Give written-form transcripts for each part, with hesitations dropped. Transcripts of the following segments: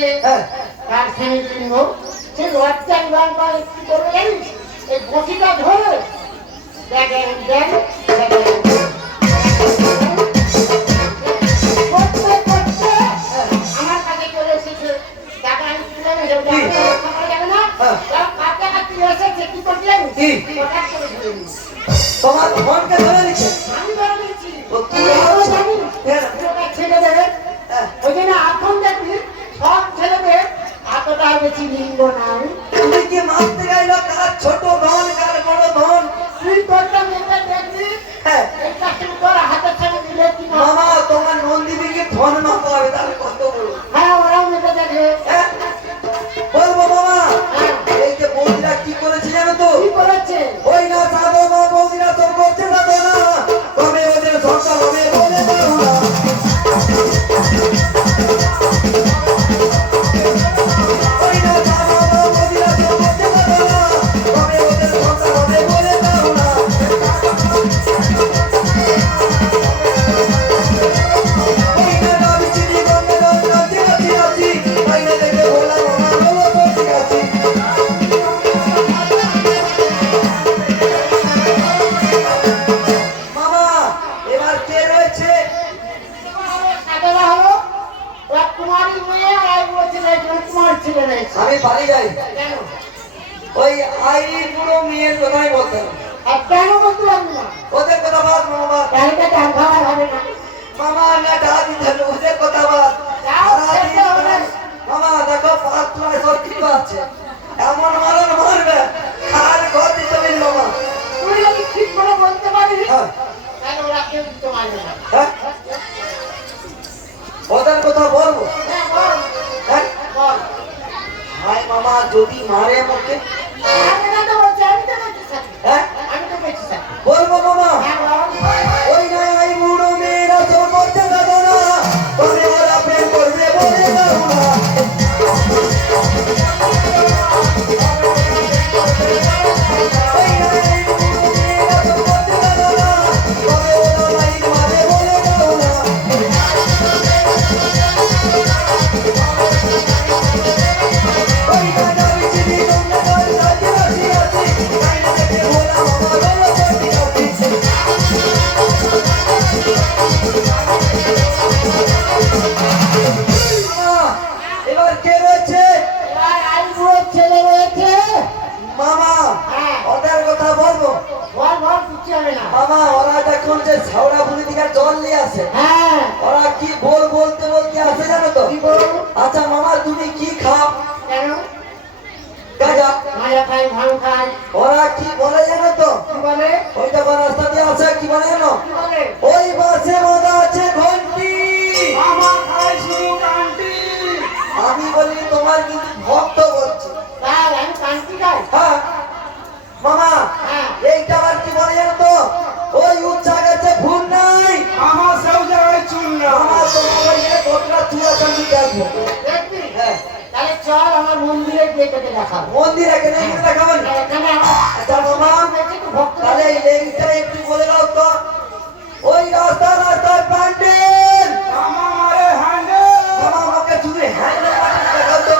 করেছে তার স্বামীলিঙ্গ সে লজ্জায় লঙ্কায় কি করবে জানিস এই বসিটা ধরে আমার কাছে চলে এসেছে টাকা আমি তুলে যাবে না কাছাকাছি এসেছে কি করলেন তোমার ফোনকে ধরে নিচ্ছে আমি ধরে নিচ্ছি জানি ছেলেদের ওই জন্য এখন দেখবি সব ছেলেদের এতটা বেশি লিঙ্গ নাই তুমি কি মারতে গাইলো কার ছোট ধন কার বড় ধন তুই তোরটা মেয়েটা দেখবি এই কাজটা তোর হাতের সামনে দিলে কি মামা তোমার নন্দীদিকে ধন মাপা হবে তাহলে কত বড় হ্যাঁ ওরাও মেয়েটা দেখে বলবো মামা এই যে বৌদিরা কি করেছে জানো তো কি করেছে ওই না সাধো মা বৌদিরা তোর করছে সাধো না তবে ওদের সরকার হবে বলে দাও না ওই না সাধো মা বৌদিরা তোর করছে সাধো না তবে ওদের সরকার হবে বলে দাও না ওই না দাবি চিনি গঙ্গে রাজি রাজি রাজি ওই না দেখে বলা মামা বলো তো ঠিক আছে মামা এবার কে রয়েছে সাধনা হলো ওরা কুমারী মেয়ে আর বলছে না কুমার ছেলে রয়েছে আমি বাড়ি যাই কেন ওই আইরি পুরো মেয়ের কথাই বলতে হবে। আর কেন বলতে পারবি না ওদের কথা বাদ মামা তাহলে ডাল খাওয়া হবে না মামা না ডাল দিতে হবে, ওদের কথা বাদ যাও, সারাদিন খেতে হবে। মামা দেখো পাত্রায় সব কিছু আছে এমন মারণ মারবে আর ঘর দিতে হবে না, মামা তুই যদি ঠিক করে বলতে পারিস হ্যাঁ, তাহলে ওরা কেউ দিতে পারবে না হ্যাঁ? ওদের কথা বলবো হ্যাঁ বল হ্যাঁ বল ভাই মামা যদি মারে আমাকে আমি না তো বলছি আমি তো বেঁচে থাকি হ্যাঁ আমি তো বেঁচে থাকি বলবো মামা হ্যাঁ বল ওই নাই আই বুড়ো মেয়েরা তোর করতে দেবো না তবে ওরা প্রেম করবে বলে দাও না ওই নাই আই বুড়ো মেয়েরা তোর করতে দেবো না তবে ওরা লাইন মারে বলে দাও না ওই না যাবি চিনি তোমরা কল রাজি রাজি রাজি কাইনা দেখে বলা মামা বলো তো ঠিক আছে এবার কে রয়েছে এবার আইবুড়ো ছেলে রয়েছে মামা হ্যাঁ ওদের কথা বলবো বল বল কিছু হবে না মামা ওরা দেখুন যে ঝাউড়া বুড়ি দিকে জল নিয়ে আসে হ্যাঁ ওরা কি বলতে বলতে আসে জানো তো কি বল আচ্ছা মামা তুমি কি খাও কেন গাজা মায়া খাই ভাঙ খাই ওরা কি বলে জানো তো কি বলে ওই দেখো রাস্তা দিয়ে আসে কি বলে জানো কি বলে ওই বাসে বাঁধা আছে ঘন্টি মামা খাই শুধু কান্তি আমি বলি তোমার কিন্তু ভক্ত বলছে তাই আমি কান্তি খাই হ্যাঁ মামা হ্যাঁ এইটা আবার কি বলে জানো তো ওই উচ্চা গেছে ভুল নাই আমার সব জায়গায় চুল না আমার তোমার ওই কতটা চূড়া চাঁদি দেখবো দেখবি হ্যাঁ তাহলে চল আমার মন্দিরে গিয়ে তোকে দেখাবো মন্দিরে কেন এখানে দেখাবেন এখানে আচ্ছা মামা আমার ভক্ত তাহলে এইটা একটু বলে দাও তো ওই রাস্তায় প্যান্ডেল আমারে হ্যান্ডেল মামা আমাকে শুধু হ্যান্ডেল দেখাও তো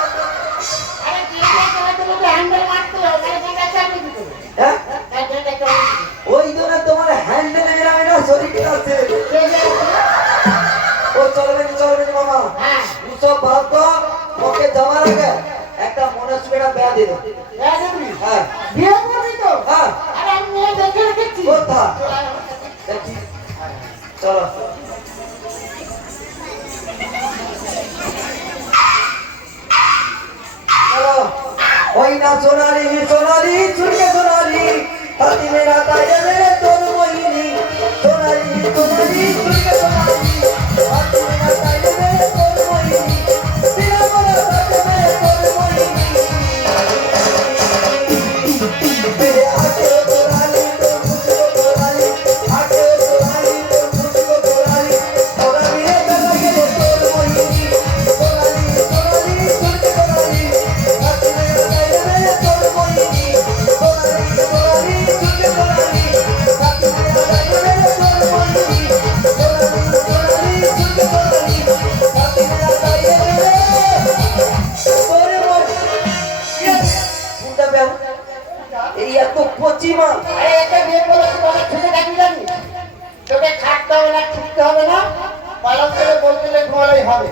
আরে কি করে তোকে হ্যান্ডেল মারতে হবে মানে কি চাবি দিতে হ্যাঁ হ্যান্ডেলটা চাবি ওই জন্য তোমার হ্যান্ডেল মেরা মেরা শরীর আছে ও চলবে না মামা হ্যাঁ সব ভাব তো ওকে যাওয়ার আগে একটা মনে সুবিধা বেয়া দিল হ্যাঁ বিয়ে করবি তো হ্যাঁ আরে আমি মেয়ে দেখে রেখেছি কোথা দেখি চলো চলো ওই না সোনালি চুলকে সোনালি হাতি মেরা তাইরে মেরে তোর মহিনী সোনালি চুলকে সোনালি হাতি মেরা তাইরে মেরে তোর মহিনী বিনা বলা তাইরে মেরে তোর মহিনী मेरे आके तोराली तो मुझको तोराली आके तोराली तो मुझको तोराली तोरा मेरे गला के तोर मोहिनी तोराली चुनके तोराली हाथ में लगाए मेरे तोर मोहिनी तोराली चुनके तोराली কচিমা আরে একে বিয়ে করলে তুই অনেক ছুটে থাকবি জানি তোকে খাটতে হবে না ছুটতে হবে না পালন করে বলতে ঘুমালেই হবে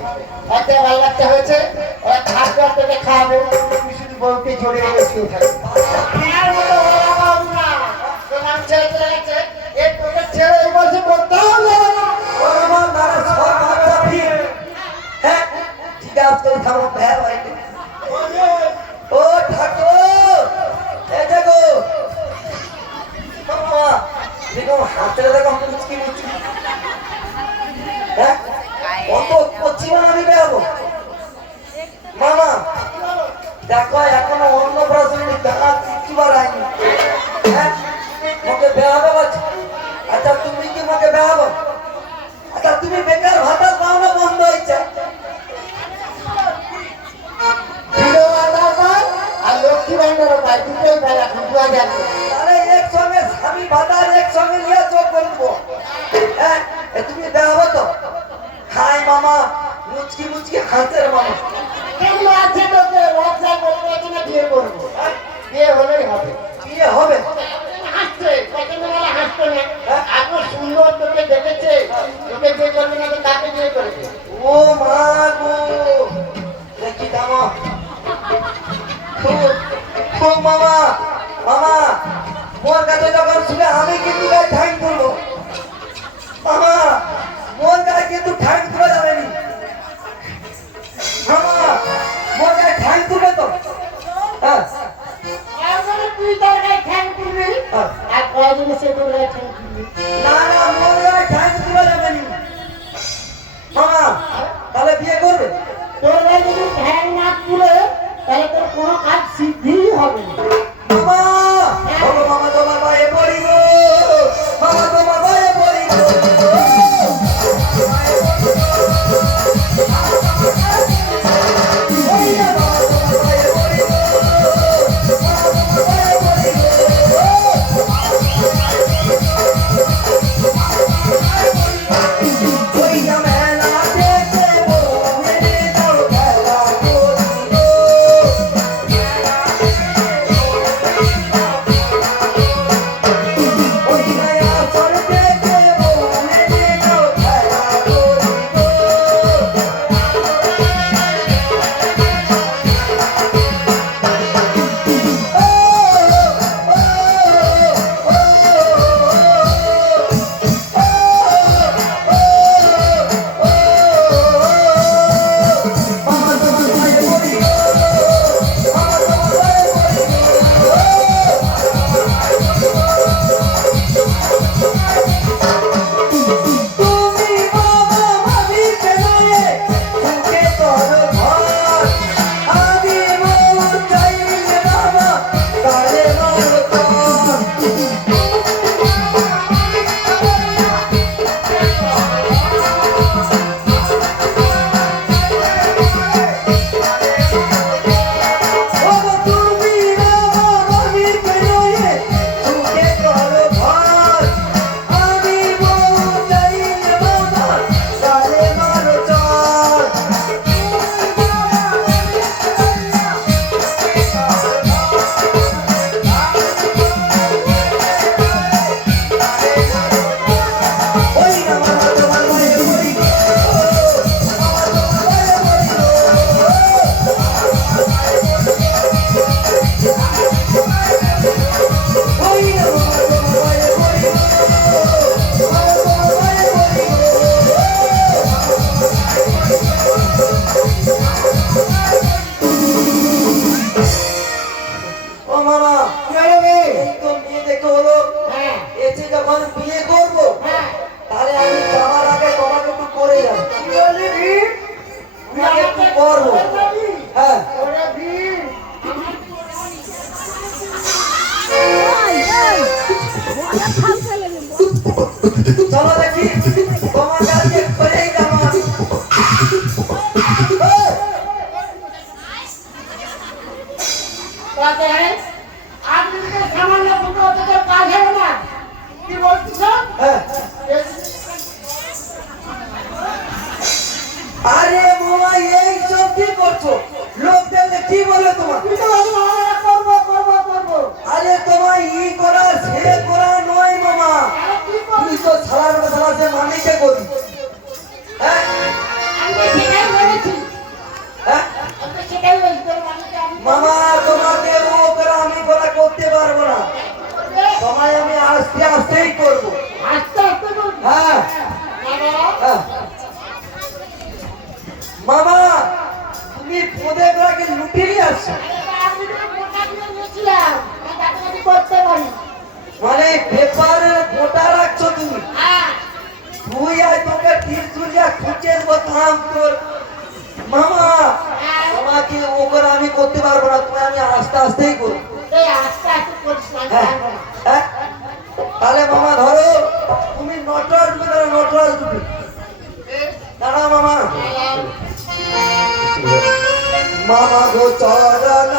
একটা ভালো লাগতে হয়েছে ওরা খাটবে আর তোকে খাওয়াবে তুই শুধু বউকে জড়িয়ে বসে থাকবি আর মতো ওরা পাবো না তোর নাম ছেড়ে চলে গেছে এই তোকে ছেড়ে এই বসে পড়তেও যাবে না ও আমার দাদা সব বাচ্চা ঠিক হ্যাঁ ঠিক আছে তুই থামো ভ্যার হয়নি ও ঠাকুর এই দেখো মামা দেখো হাতে দেখো মুচকি মুচকি হ্যাঁ কত কচিমা আমি বেরোবো মামা দেখো এখনো অন্নপ্রাশনে দেখা কিছু বার হয়নি হ্যাঁ ওকে বেড়াবে বলছে আচ্ছা তুমি কি আমাকে বেড়াবো আচ্ছা তুমি বেকার ভাতা পাও না বন্ধ হয়েছে ভিড়ও আদার পায় আর লক্ষ্মী ভান্ডারও পায় দুটোই পায় এখন 2000 তাহলে একসঙ্গে স্বামী ভাতা একসঙ্গে নিয়ে চোখ করবো হ্যাঁ এ তুমি বেড়াবো তো হাই মামা মুচকি মুচকি হাতের মামা কেমন আছে তোকে লজ্জায় বলে গেছে না বিয়ে করবো হ্যাঁ? বিয়ে হলেই হবে বিয়ে হবে হাসছে পছন্দ বলে হাসতো না এত সুন্দর তোকে দেখেছে তোকে বিয়ে করবে না তো কাকে বিয়ে করবে ও মা গো দেখি দামা ও মামা মামা মোর কাছে যখন শুনে আমি কিন্তু গায়ে ঠাই তুলবো মামা মোর গায়ে কিন্তু ঠাই তুলে যাবে নি মামা মোর গায়ে ঠাই তুলবে তো হ্যাঁ এরপরে তুই তোর গায়ে ঠ্যাং তুলবি হ্যাঁ। আর কয়দিনে সে তোর গায়ে ঠ্যাং তুলবি না না মোর গায়ে ঠাই তুলে যাবে নি মামা তাহলে বিয়ে করবে তোর গায়ে যদি ঠ্যাং না তুলে তাহলে তোর কোনো কাজ সিদ্ধিই হবে না মামা বলো মামা তোমার গায়ে পড়ি গো মামা তোমার গায়ে পড়ি গো ওই না মামা তোমার গায়ে পড়ি গো মামা তোমার গায়ে পড়ি গো ওই না মেলা দেখে মেরে দাও খেলা করি গো ওই মায়া সরতে দেব মেরে দাও খেলা করি গো মামা তোমার গায়ে পড়ি গো মামা তোমার গায়ে পড়ি তুমি বাবা আমি পেলে সুখে তোর ঘর আমি মন চাইলে বাবা তারে মন কর ও তুমি বাবা আমি পেলে সুখে তোর ঘর আমি মন চাইলে বাবা তারে মন কর ওই না মামা তোমার গায়ে পড়ি গো মামা তোমার গায়ে পড়ি গো ওই না মামা তোমার গায়ে পড়ি গো মামা তোমার গায়ে পড়ি গো ও মামা এই তো বিয়ে দেখে হলো হ্যাঁ এসে যখন বিয়ে করবো হ্যাঁ তাহলে আমি যাওয়ার আগে তোমাকে একটু করে যাবো কি বললি তোমাকে একটু করবো হ্যাঁ ওরে বীর চলো দেখি তোমার কাছে করেই যাবো আমি। তাতে আপনি তো সামান্য ফুটো তোদের কাজ হবে না কি বলছিস হ্যাঁ আরে মামা এই সব কি করছো লোক দেখলে কি বলে তোমার তুই তো বলবি, আমরা করবো করবো করবো আরে তোমার ই করার মামা তোমাকে ও করে আমি করা করতে পারবো না, তোমায় আমি আস্তে আস্তেই করবো। আস্তে আস্তে করবি। হ্যাঁ বাবা, হ্যাঁ। মামা তুমি পদে বেড়াকে লুটে নিয়ে আসছো, আমি তো মোটা দিয়ে নিয়েছিলাম, আমি কাটাকাটি করতে পারি। মানে পেপারে গোটা রাখছো তুমি। হ্যাঁ, তুই আর তোকে তিরচুলিয়া খুঁজে বলতাম তোর মামা, তোমাকে ও করে আমি করতে পারবো না, তুমি আমি আস্তে আস্তেই করবো। এই আস্তে আস্তে করিস না, আমি হ্যাঁ পারবো না। হ্যাঁ। তাহলে মামা ধরো তুমি নটরাজ ধরো, নটরাজ দুটি দাঁড়া মামা। মামা গো চরণ